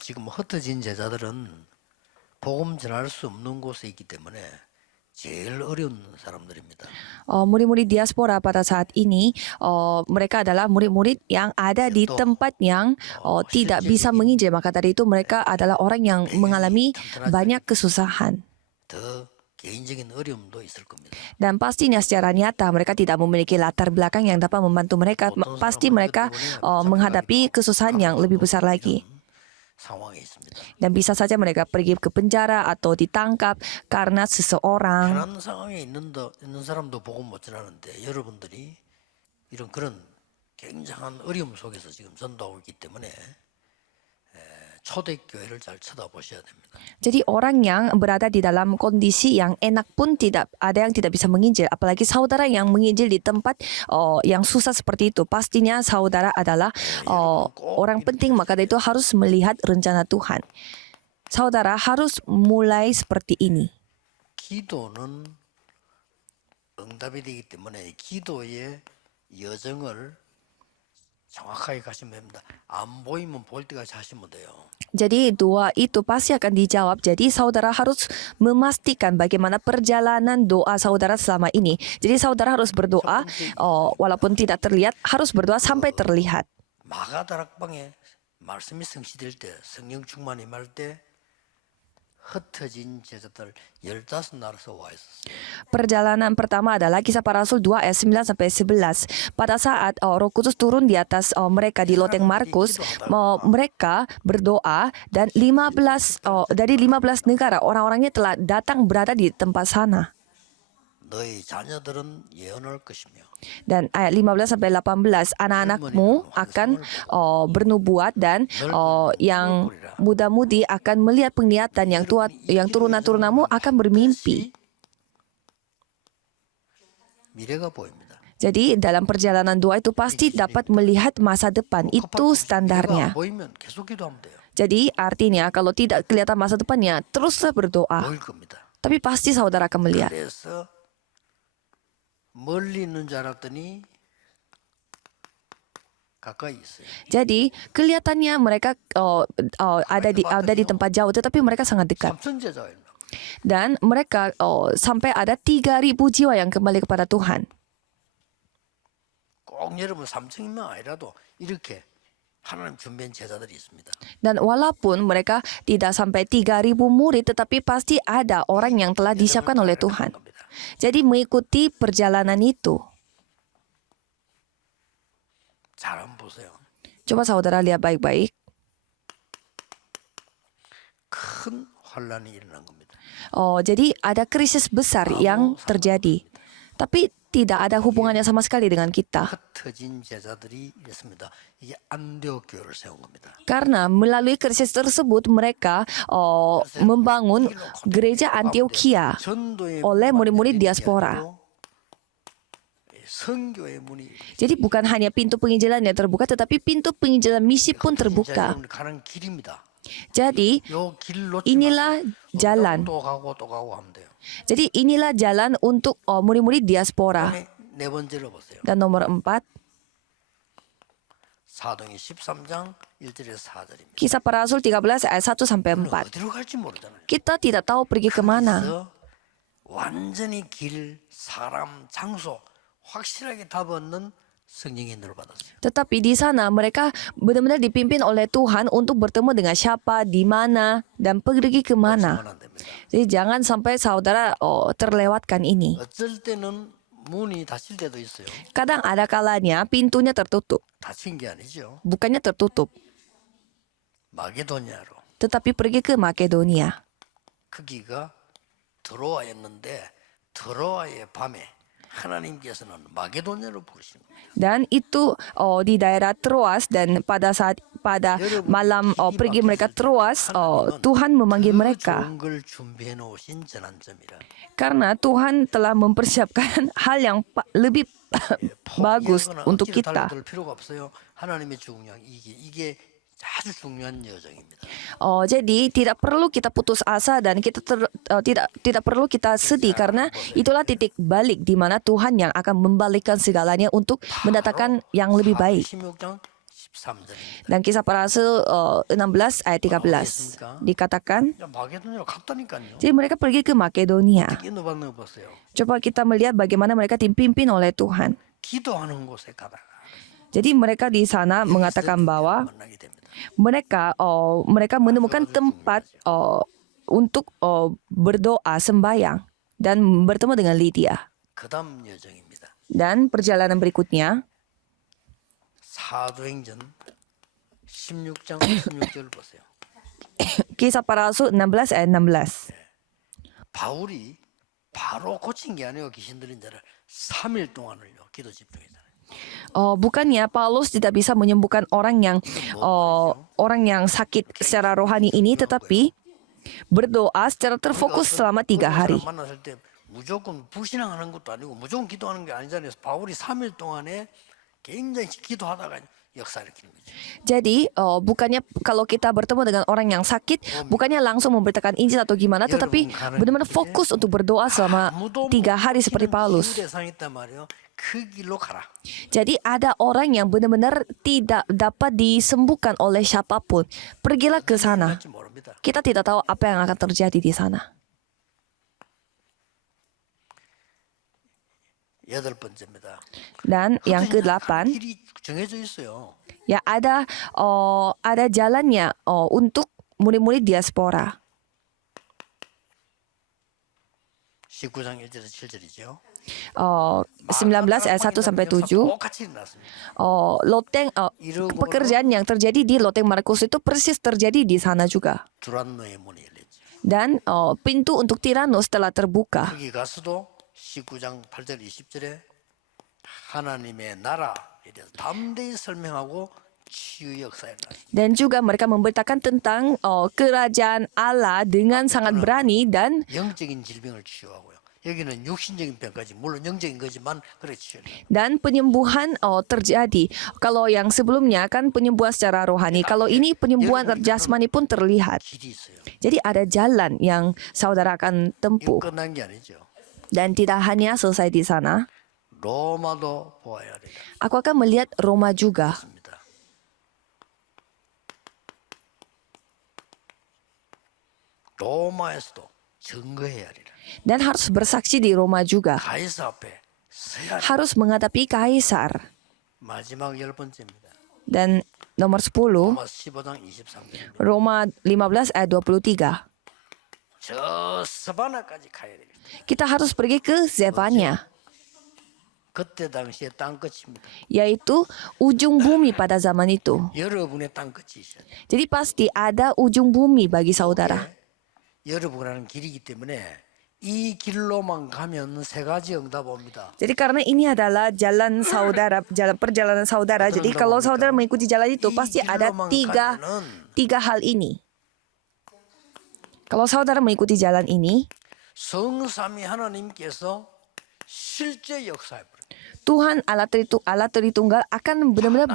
지금 흩어진 제자들은 복음 전할 수 없는 곳에 있기 때문에 제일 어려운 사람들입니다. Murid-murid diaspora pada saat ini, mereka adalah murid-murid yang ada di 또 tempat yang tidak bisa 실질적인 menginjil. Maka dari itu mereka adalah orang yang mengalami banyak kesusahan. 더 개인적인 어려움도 있을 겁니다. Dan pastinya secara nyata mereka tidak memiliki latar belakang yang dapat membantu mereka. Pasti mereka menghadapi kesusahan yang lebih besar lagi. 이런 상황에 있습니다. Dan bisa saja mereka pergi ke penjara atau ditangkap karena seseorang. 그런 상황에 있는 사람도 복음 못 전하는데 여러분들이 이런 그런 굉장한 어려움 속에서 지금 전도하고 있기 때문에 초대교회를 잘 쳐다보셔야 됩니다. Jadi orang yang berada di dalam kondisi yang enak pun tidak ada yang tidak bisa menginjil. Apalagi saudara yang menginjil di tempat yang susah seperti itu. Pastinya saudara adalah orang penting, maka dari itu harus melihat rencana Tuhan. Saudara harus mulai seperti ini. 기도는 응답이 되기 때문에 기도의 여정을 정확하게 가시면 됩니다. 안 보이면 볼 때까지 하시면 돼요. Jadi doa itu pasti akan dijawab. Jadi saudara harus memastikan bagaimana perjalanan doa saudara selama ini. Jadi saudara harus berdoa, walaupun tidak terlihat, harus berdoa sampai terlihat. 마가다락방에 말씀이 성취될 때 성령 충만이 임할 때 흩어진 제자들 15나라에서 와 있었어요. Perjalanan pertama adalah Kisah Para Rasul 2 ayat 9 sampai 11. Pada saat Roh Kudus turun di atas mereka di loteng Markus, mereka berdoa dan 15 dari 15 negara orang-orangnya telah datang berada di tempat sana. 너희 자녀들은 예언할 것이며 Dan ayat 15 sampai 18, anak-anakmu akan bernubuat dan yang muda-mudi akan melihat penglihatan, yang turunan-turunanmu akan bermimpi. 미래가 보입니다. Jadi dalam perjalanan doa itu pasti dapat melihat masa depan. Itu 미래가 standarnya. 안 보이면 계속 기도하면 돼요. Jadi artinya kalau tidak kelihatan masa depannya, teruslah berdoa. 보일 겁니다. Tapi pasti saudara akan melihat. 그래서 멀리 있는 줄 알았더니 가까이 있어요. Jadi kelihatannya mereka ada di tempat jauh, tetapi mereka sangat dekat. 삼천제자예요. Dan mereka sampai ada 3.000 jiwa yang kembali kepada Tuhan. 꼭 여러분 3천이면 아니라도 이렇게 하나님 준비한 제자들이 있습니다. Dan walaupun mereka tidak sampai 3.000 murid, tetapi pasti ada orang yang telah disiapkan oleh Tuhan. Jadi mengikuti perjalanan itu. 잘 한번 보세요. Coba saudara lihat baik-baik. 큰 환란이 일어난 겁니다. Jadi ada krisis besar yang terjadi. Tapi tidak ada hubungannya sama sekali dengan kita. 흩어진 제자들이 있습니다. 이게 안디옥 교회를 세운 겁니다. Karena melalui krisis tersebut mereka membangun gereja Antioquia 전도의 oleh murid-murid 문이 diaspora. 아니고 선교의 문이 Jadi bukan hanya pintu penginjilan yang terbuka, tetapi pintu penginjilan misi pun terbuka. 가는 길입니다. Jadi 요 길로 inilah jalan. 또 가고 하면 돼요. Jadi inilah jalan untuk murid-murid diaspora. 네 번째로 보세요. Dan nomor 4, 사도행전 13장 1절에서 4절입니다. Kisah Para Rasul 13 ayat 1 sampai 4. 어디로 갈지 모르잖아요. Kita tidak tahu pergi kemana. 그래서 완전히 길, 사람, 장소 확실하게 답 얻는 성령의 인도를 받았어요. Tetapi di sana mereka benar-benar dipimpin oleh Tuhan untuk bertemu dengan siapa, di mana, dan pergi kemana. 안 됩니다. Jadi jangan sampai saudara terlewatkan ini. 어쩔 때는 문이 닫힐 때도 있어요. Kadang ada kalanya pintunya tertutup. 닫힌 게 아니죠. Bukannya tertutup, 마게도냐로 tetapi pergi ke Makedonia. 거기가 드로아였는데 드로아의 밤에 하나님께서는 마게도냐로 부르시는 거예요. Dan itu di daerah Troas, dan pada malam pergi mereka Troas, Tuhan memanggil mereka. 좋은 걸 준비해 놓으신 전환점이라. Karena Tuhan telah mempersiapkan hal yang lebih bagus untuk kita. 들 필요가 없어요. 하나님의 중요한 이게 아주 중요한 여정입니다. Jadi tidak perlu kita putus asa dan kita tidak perlu kita sedih, karena itulah titik balik di mana Tuhan yang akan membalikkan segalanya untuk mendatangkan yang lebih baik. 16장 13절입니다. Dan kisah para rasul 16 ayat 13 dikatakan, 야, 마게도니아로 갔다니까요. jadi mereka pergi ke Makedonia. 어떻게 넣어 보세요. Coba kita melihat bagaimana mereka dipimpin oleh Tuhan. 기도하는 곳에 가다가 Jadi mereka di sana mengatakan bahwa 만나게 됩니다. mereka menemukan tempat untuk berdoa sembahyang dan bertemu dengan Lydia. 그다음 여정입니다. Dan perjalanan berikutnya 사도행전 16장 16절 보세요. kisah para rasul 16 ayat 16. 바울이 바로 고친 게 아니고 귀신 들린 자를 3일 동안을요 기도 집중했잖아요. Bukannya Paulus tidak bisa menyembuhkan orang yang sakit secara rohani ini, tetapi berdoa secara terfokus selama 3 hari. 만났을 때 무조건 불신앙하는 것도 아니고 무조건 기도하는 게 아니잖아요. 바울이 3일 동안에 굉장히 기도하다가 역사 일으키는 거죠. Jadi bukannya kalau kita bertemu dengan orang yang sakit, bukannya langsung memberitakan Injil atau gimana, tetapi benar-benar fokus untuk berdoa selama 3 hari seperti Paulus. 대상이 있단 말이에요. 그 길로 가라. Jadi ada orang yang benar-benar tidak dapat disembuhkan oleh siapapun. Pergilah ke sana. 할지 모릅니다. Kita tidak tahu apa yang akan terjadi di sana. 8번째입니다. Dan yang ke-8, 길이 정해져 있어요. ya ada jalannya untuk murid-murid diaspora. 19장 1절에서 7절이죠. 19 ayat 1 sampai 7. 똑같이 일어났습니다. Pekerjaan yang terjadi di Loteng Markus itu persis terjadi di sana juga. 두란노의 문이 열렸죠. Dan pintu untuk Tiranus telah terbuka. 거기 가서도 19장 8절 20절에 하나님의 나라에 대해서 담대히 설명하고 치유 역사에 일어났습니다. Dan juga mereka memberitakan tentang kerajaan Allah dengan sangat berani dan 영적인 질병을 치유하고요. 여기는 육신적인 병까지 물론 영적인 거지만 그렇게 치유해요. penyembuhan terjadi. Kalau yang sebelumnya kan penyembuhan secara rohani, kalau ini penyembuhan jasmani pun terlihat. 길이 있어요. Jadi ada jalan yang saudara akan 이거 tempuh. 끝난 게 아니죠. Dan tidak hanya selesai di sana, 로마도 보아야 합니다. aku akan melihat Roma juga. 로마에서도 증거해야 하리라. Dan harus bersaksi di Roma juga. 가이사 앞에 서야 하리라. Harus menghadapi kaisar. 마지막 10번째입니다. Dan nomor 10, 로마 15장 23절입니다. Roma 15 ayat 23. 저 스바나까지 가야 되겠다. Kita harus pergi ke Zevania, 그때 당시에 땅끝입니다. yaitu ujung bumi pada zaman itu. 여러분의 땅끝이 있어요. Jadi pasti ada ujung bumi bagi saudara. 여러분이라는 길이기 때문에 이 길로만 가면 3가지 응답 옵니다. Jadi karena ini adalah jalan saudara, jalan perjalanan saudara. Jadi kalau saudara mengikuti jalan itu pasti ada tiga hal ini. Kalau saudara mengikuti jalan ini, 성삼위 하나님께서 실제 역사해 버려요. Tuhan Allah Tritunggal akan benar-benar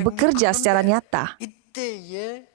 bekerja secara nyata. 이때에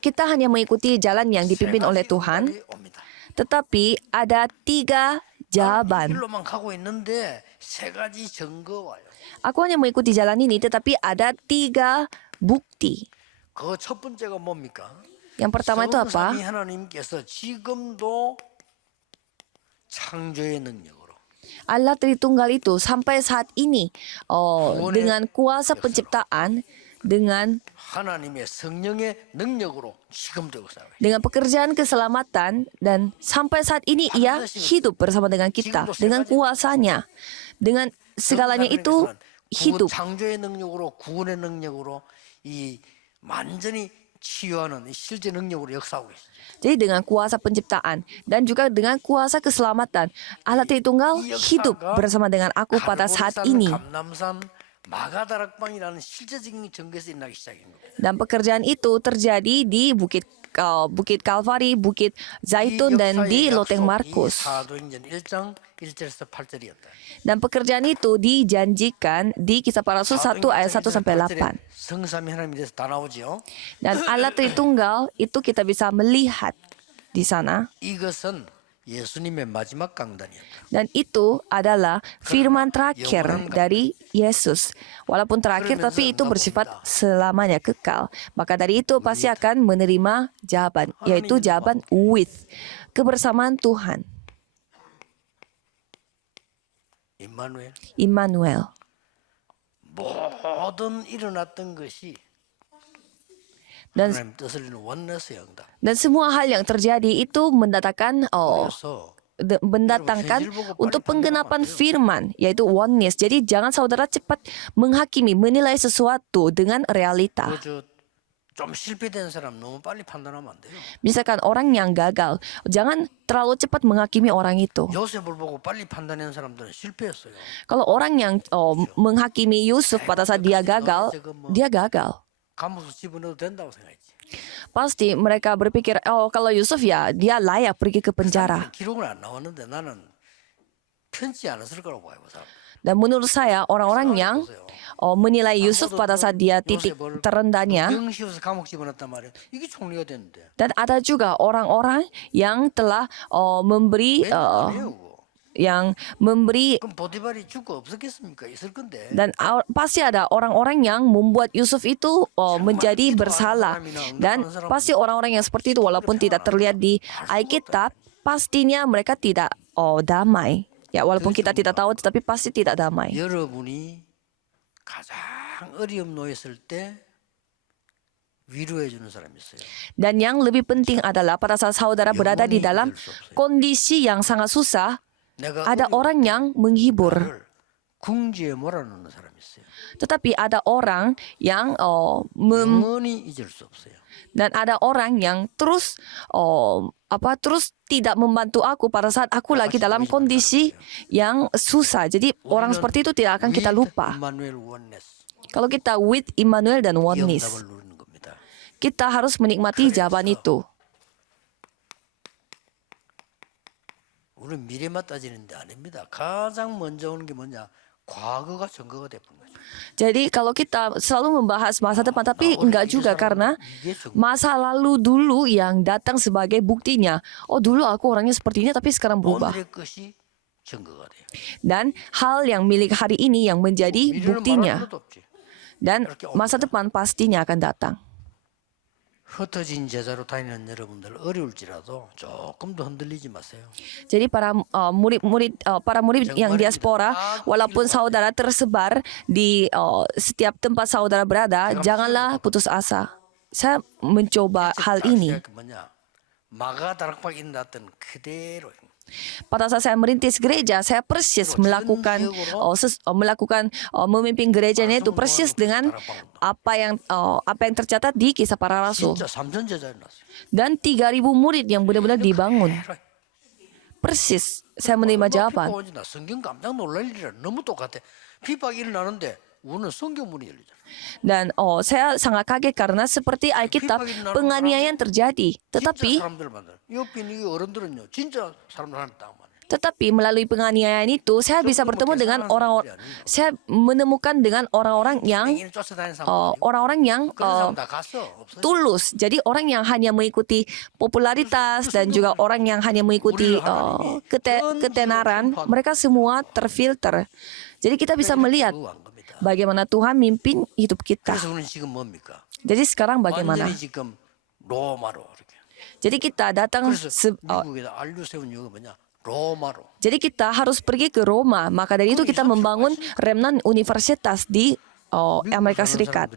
Kita hanya mengikuti jalan yang dipimpin oleh Tuhan, 옵니다. tetapi ada 3 이 jawaban. 길로만 가고 있는데 3가지 증거 와요. Aku hanya mengikuti jalan ini, tetapi ada 3 bukti. 그 첫 번째가 뭡니까? Yang pertama itu apa? 성삼위 하나님께서 지금도 창조의 능력으로 Allah Tritunggal itu sampai saat ini dengan kuasa penciptaan, dengan 하나님의 성령의 능력으로 지금도 역사해요. dengan pekerjaan keselamatan, dan sampai saat ini ia hidup bersama dengan kita dengan kuasanya, dengan segalanya itu hidup. 창조의 능력으로 구원의 능력으로 이 완전히 치유하는 이 실제 능력으로 역사하고 있어요. Jadi dengan kuasa penciptaan dan juga dengan kuasa keselamatan, Allah Tritunggal hidup bersama dengan aku pada saat ini. 감남산 마가다락방이라는 실제적인 증거에서 일어나기 시작한 겁니다. Dan pekerjaan itu terjadi di Bukit Kalvari, Bukit Zaitun, dan di Loteng Markus. 사도행전 1장 1절에서 8절이었다. Dan pekerjaan itu dijanjikan di Kisah Para Rasul 1 ayat 1 sampai 8. 성삼위 하나님에 대해서 다 나오죠. Dan Allah Tritunggal itu kita bisa melihat di sana. 이것은 예수님의 마지막 강단이었다. Dan itu adalah firman terakhir dari Yesus. Walaupun terakhir, tapi itu bersifat selamanya kekal. Maka dari itu pasti akan menerima jawaban, yaitu jawaban with, kebersamaan Tuhan, 임마누엘. Immanuel. 모든 일어났던 것이 Dan 하나님 뜻을 이루는 원내스의 응답. dan semua hal yang terjadi itu mendatangkan 그래서 mendatangkan untuk penggenapan firman, yaitu oneness. Jadi jangan saudara cepat menghakimi, menilai sesuatu dengan realita. 좀 실패된 사람 너무 빨리 판단하면 안 돼요. Misalkan orang yang gagal, jangan terlalu cepat menghakimi orang itu. 요셉을 보고 빨리 판단하는 사람들은 실패했어요. Kalau orang yang menghakimi Yusuf pada saat dia gagal, dia gagal. 감옥에서 집어넣어도 된다고 생각했지. Pasti mereka berpikir, oh kalau Yusuf ya dia layak pergi ke penjara. 기록은 안 나왔는데 나는 편치 않았을 거라고 봐요, 그 사람. Dan menurut saya orang-orang yang menilai Yusuf pada saat dia titik terendahnya, 병시에서 감옥 집어넣었단 말이에요. 이게 총리가 됐는데. dan ada juga orang-orang yang telah memberi 그럼 보디발이 죽고 없었겠습니까? 있을 건데. dan pasti ada orang-orang yang membuat Yusuf itu menjadi bersalah, dan pasti orang-orang yang seperti itu walaupun tidak terlihat di Alkitab, pastinya mereka tidak damai. Ya, walaupun kita tidak tahu, tetapi pasti tidak damai. 여러분이 가장 어려움 놓였을 때 위로해 주는 사람이 있어요. Dan yang lebih penting adalah pada saat saudara berada di dalam kondisi yang sangat susah, ada orang yang menghibur. 궁지에 몰아넣는 사람이 있어요. Tetapi ada orang yang 영원히 잊을 수 없어요. dan ada orang yang terus terus tidak membantu aku pada saat aku lagi dalam kondisi yang susah. Jadi orang seperti itu tidak akan kita lupa. 임마누엘 원네스. Kalau kita with Immanuel dan 이 oneness, 응답을 누리는 겁니다. kita harus menikmati jawaban itu. 우리는 미래만 따지는데 아닙니다. 가장 먼저 오는 게 뭐냐? 과거가 증거가 되는 거죠. Jadi kalau kita selalu membahas masa depan, tapi enggak juga, karena masa lalu dulu yang datang sebagai buktinya. Oh dulu aku orangnya seperti ini, tapi sekarang berubah. 오늘의 것이 증거가 돼요. Dan hal yang milik hari ini yang menjadi 미래는 말할 buktinya. 것도 없지. Dan masa depan pastinya akan datang. 흩어진 제자로 다니는 여러분들 어려울지라도 조금 더 흔들리지 마세요. Jadi para murid yang diaspora, walaupun saudara tersebar di setiap tempat saudara berada, janganlah putus asa. Saya mencoba hal ini. 뭐냐? 마가 다락방 있는 그대로. Pada saat saya merintis gereja, saya persis melakukan memimpin gerejanya itu persis dengan apa yang tercatat di Kisah Para Rasul. 진짜 3천 제자를 낳았어요. Dan 3.000 murid yang benar-benar dibangun. Persis saya menerima jawaban. 성경 깜짝 놀랄 일이라 너무 똑같아. 핍박이 일어나는데 우리는 성경문이 열리잖아. Dan saya sangat kaget karena seperti Alkitab, penganiayaan terjadi. Tetapi melalui penganiayaan itu saya bisa bertemu dengan orang-orang, saya menemukan dengan orang-orang yang tulus. Jadi orang yang hanya mengikuti popularitas dan juga orang yang hanya mengikuti ketenaran, mereka semua terfilter. Jadi kita bisa melihat bagaimana Tuhan mimpin hidup kita. Jadi sekarang bagaimana? Jadi kita datang jadi kita harus pergi ke Roma. Maka dari itu kita membangun remnant universitas di Amerika Serikat.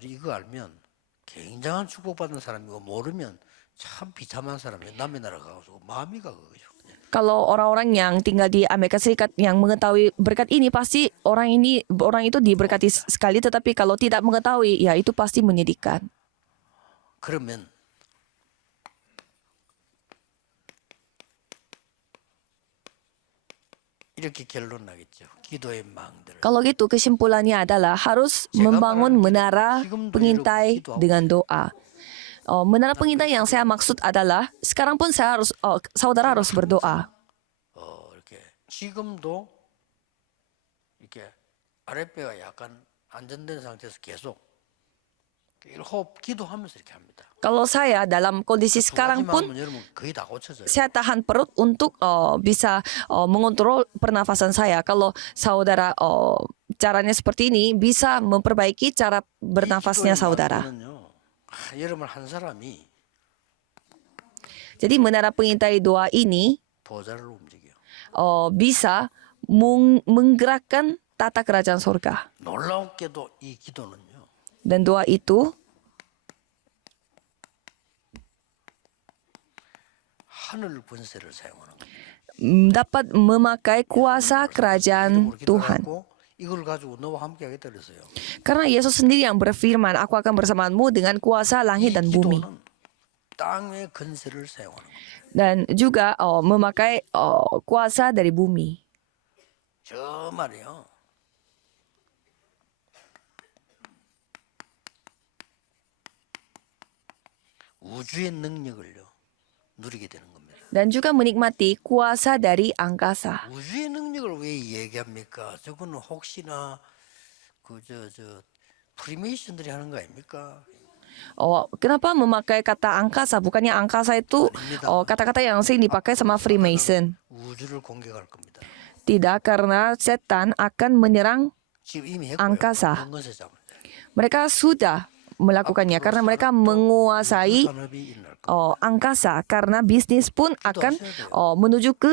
굉장한 축복받은 사람이고 모르면 참 비참한 사람이에요. 남의 나라 가서 마음이 가거든요. Kalau orang-orang yang tinggal di Amerika Serikat yang mengetahui berkat ini, pasti orang itu diberkati sekali. Tetapi kalau tidak mengetahui, ya itu pasti menyedihkan. 그러면 이렇게 결론 나겠죠. 기도의 망들. Kalau gitu kesimpulannya adalah harus membangun menara pengintai dengan doa. Menara pengintai yang saya maksud adalah sekarang pun saudara harus berdoa. 이렇게 지금도 이렇게 아랫배가 약간 안전된 상태에서 계속 호흡 기도하면서 이렇게 합니다. Kalau saya dalam kondisi 두 sekarang 가지만 pun 하면 여러분 거의 다 고쳐져요. saya tahan perut untuk bisa mengontrol pernafasan saya. Kalau saudara caranya seperti ini bisa memperbaiki cara bernafasnya saudara. 여러분 한 사람이 Jadi menara pengintai doa ini 보좌를 움직여. bisa menggerakkan tata kerajaan surga. 놀랍게도 이 기도는요. Dan doa itu 하늘 권세를 사용하는 겁니다. dapat memakai kuasa kerajaan 이름으로 Tuhan. 기도하고 이걸 가지고 너와 함께 하겠다 그랬어요. Karena Yesus sendiri yang berfirman, aku akan bersamamu dengan kuasa langit dan bumi. 기도는 땅의 권세를 사용하는 겁니다. Dan juga memakai kuasa dari bumi. 저 말이요. 우주의 능력을요 누리게 되는 겁니다. Dan juga menikmati kuasa dari angkasa. 우주의 능력을 왜 얘기합니까? 저거는 혹시나 그저 프리메이슨들이 하는 거 아닙니까? Kenapa memakai kata angkasa? Bukannya angkasa itu kata-kata yang sering dipakai sama Freemason. 우주를 공격할 겁니다. Tidak, karena setan akan menyerang 지금 이미 했고요. angkasa. 모든 것을 잡아요. Mereka sudah melakukannya karena mereka menguasai 산업이 일어날 겁니다. angkasa. Karena bisnis pun akan menuju ke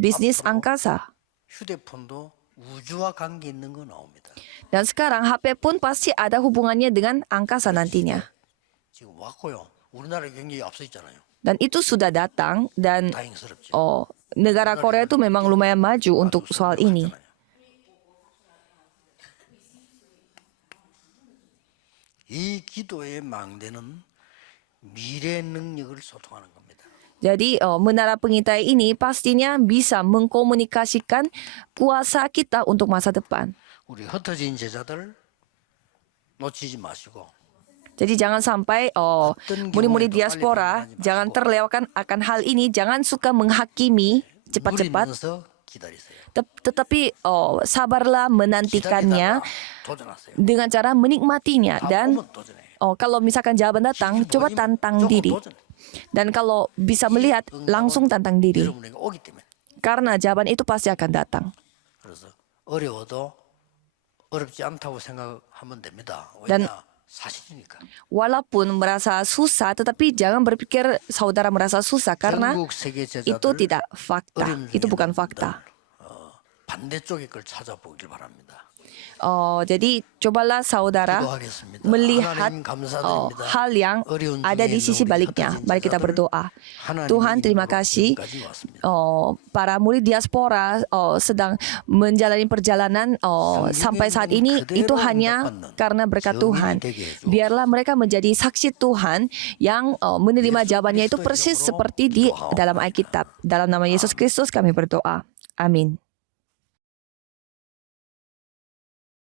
bisnis angkasa. 휴대폰도 우주와 관계 있는 거 나옵니다. Dan sekarang HP pun pasti ada hubungannya dengan angkasa nantinya. 지금 왔고요. 우리나라 굉장히 앞서 있잖아요. Dan itu sudah datang dan 다행스럽죠. negara Korea itu memang lumayan maju untuk soal ini. 이 기도의 망대는 미래 능력을 소통하는 겁니다. Jadi menara pengintai ini pastinya bisa mengkomunikasikan kuasa kita untuk masa depan. 우리 흩어진 제자들 놓치지 마시고 Jadi jangan sampai murid-murid diaspora jangan terlewatkan akan hal ini, jangan suka menghakimi cepat-cepat, 누리면서 기다리세요. tetapi sabarlah menantikannya 기다리다가 도전하세요. dengan cara menikmatinya. 다 Dan 오면 도전해요. kalau misalkan jawaban datang, coba tantang 무조건 diri. 도전. Dan kalau bisa melihat, langsung tantang diri. 여러분에게 오기 때문에. Karena jawaban itu pasti akan datang. 그래서 어려워도 어렵지 않다고 생각하면 됩니다. Dan- 왜냐? 사실이니까. Walaupun merasa susah, tetapi jangan berpikir saudara merasa susah karena 전국 세계 제자들 itu tidak fakta. 어려움 Itu 중에 bukan 있는 fakta. 반대쪽의 걸 찾아보길 바랍니다. Jadi cobalah saudara 기도하겠습니다. melihat 하나님 감사드립니다. hal yang 어려운 ada 중에 di 있는 sisi 우리 baliknya. 흩어진 Mari kita 제자들 berdoa. 하나님의 Tuhan, terima 이름으로 kasih. 지금까지 왔습니다. Para murid diaspora sedang menjalani perjalanan sampai saat ini itu hanya karena berkat Tuhan. Biarlah mereka menjadi saksi Tuhan yang menerima jawabannya itu persis seperti di dalam Alkitab. Dalam nama Yesus Kristus kami berdoa. Amin.